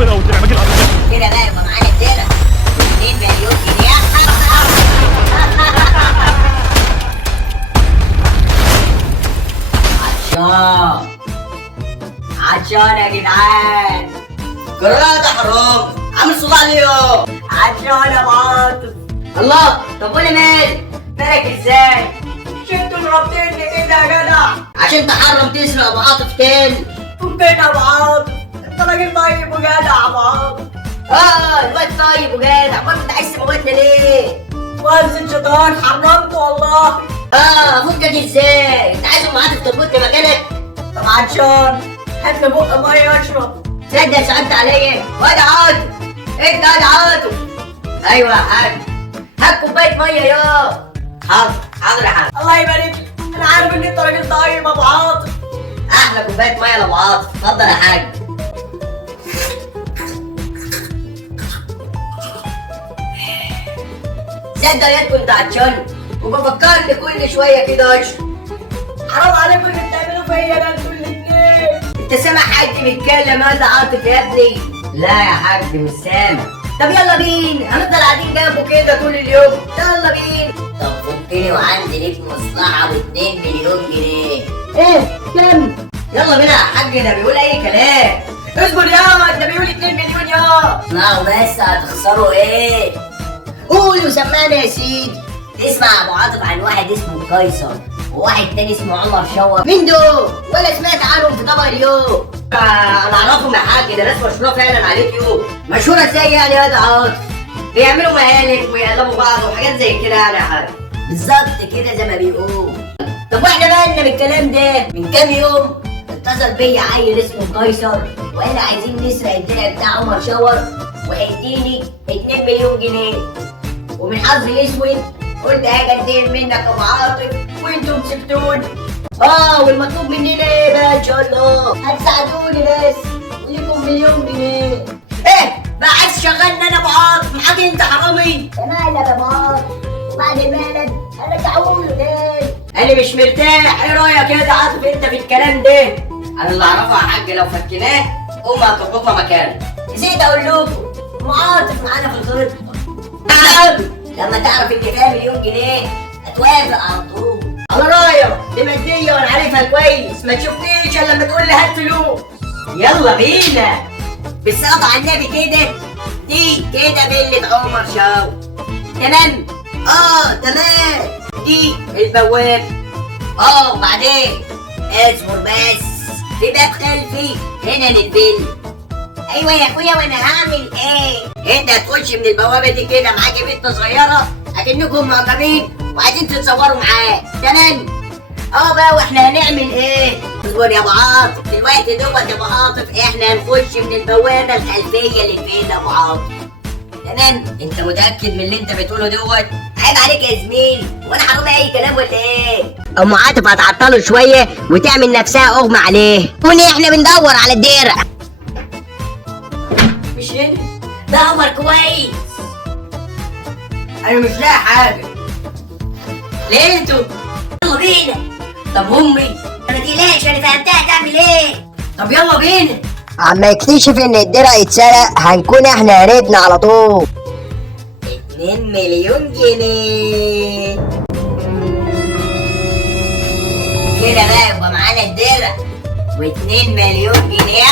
ربنا وتنعمك العظيم. كده بقى يبقى معانا الدرع 2 مليون جنيه. عطشان يا جدعان. جراد حرام عامل صداع ليه؟ عطشان يا عاطف. الله، طب قولي مالك ازاي؟ شفتوا ضربتني كده يا جدع عشان تحرم تسرق ابو عاطف تاني. فكنا يا ابو عاطف، انت راجل طيب وجدع يا ابو عاطف. الواد طيب وجدع، امال انت عايز تموتنا ليه؟ وانزل شيطان حرمت والله. افكك ازاي؟ انت عايز ام عاطف تربطني مكانك؟ طب عطشان، هات لي بق ميه اشرب. تصدق سألت عليا؟ واد عاطف، انت واد عاطف. ايوه يا حاج، هات كوبايه ميه يا. حاضر يا حاج. الله يبارك لك، انا عارف ان انت راجل طيب يا ابو عاطف. احلى كوبايه ميه لابو عاطف، اتفضل يا حاج. تصدق يا كنت عطشان وبفكرني كل شويه كده اشرب. حرام عليكم اللي بتعملوا فيا ده انتوا الاتنين. انت سامع حد بيتكلم هذا عاطف يا ابني؟ لا يا حاج مش سامع. طب يلا بينا، هنفضل قاعدين جنبه كده طول اليوم. يلا بينا. طب فكني وعندي ليك مصلحه ب2 مليون جنيه. ايه كم؟ يلا بينا يا حاج، ده بيقول اي كلام. اصبر يا، ده بيقول 2 مليون يا. اسمعوا بس، هتخسروا ايه؟ قولوا سمعنا يا سيدي. تسمع يا ابو عاطف عن واحد اسمه قيصر وواحد تاني اسمه عمر شوق؟ مين دول؟ ولا سمعت عنهم في طبق اليوم؟ انا اعرفهم يا حاج، ده ناس مشهوره فعلا على اليوتيوب. مشهوره ازاي يعني يا عاطف؟ بيعملوا مقالب ويقلبوا بعض وحاجات زي كده يعني يا حاج. بالظبط كده زي ما بيقولوا. طب واحنا مالنا بالكلام ده؟ من كام يوم اتصل بيا عيل اسمه قيصر وقال عايزين نسرق الدرع بتاع عمر شاور وهيديني 2 مليون جنيه. ومن حظي الاسود قلت هاجي اتضايق منك يا ابو عاطف وانتم سبتوني. والمطلوب مننا ايه بقى ان شاء الله؟ هتساعدوني بس وليكم 1,000,000 جنيه. ايه بقى عايز تشغلني انا ابو عاطف؟ محاجي انت حرامي؟ يا مالك يا ابو عاطف، وبعد المالك هرجعهوله تاني. انا مش مرتاح. ايه رايك يا عاطف انت في الكلام ده؟ انا اللي اعرفه يا حاج لو فكناه امي هتربطها مكانه. نسيت اقول لكم ابو عاطف معانا في الخطه. لما تعرف ان فيها 1,000,000 جنيه هتوافق على طول. على رايك دي ماديه وانا عارفها كويس، ما تشوفنيش الا لما تقول لي هات فلوس. يلا بينا. بالصلاه على النبي كده. دي كده فيلة عمر شاو. تمام؟ تمام. دي البواب. وبعدين اصبر بس، في باب خلفي هنا للفيلا. ايوه يا اخويا، وانا هعمل ايه؟ انت هتخش من البوابه دي كده معاك بنت صغيره اكنكم معجبين وعايزين تتصوروا معاه. تمام؟ بقى واحنا هنعمل ايه؟ اصبر يا ابو عاطف، دلوقتي دوت يا ابو عاطف احنا هنخش من البوابه الخلفيه للفيلا يا ابو عاطف. تمام؟ انت متاكد من اللي انت بتقوله دوت؟ عيب عليك يا زميلي، وانا حرامي اي كلام ولا ايه؟ ام عاطف هتعطله شويه وتعمل نفسها اغمى عليه. احنا بندور على الدرع. مش هنا؟ ده قمر كويس. انا مش لاقي حاجه. لقيته. يلا بينا. طب امي ما تقلقش، انا فهمتها تعمل ايه. طب يلا بينا. عما يكتشف ان الدرع يتسرق هنكون احنا هربنا على طول. 2 مليون جنيه. كده بقى يبقى معانا الدرع و2 مليون جنيه.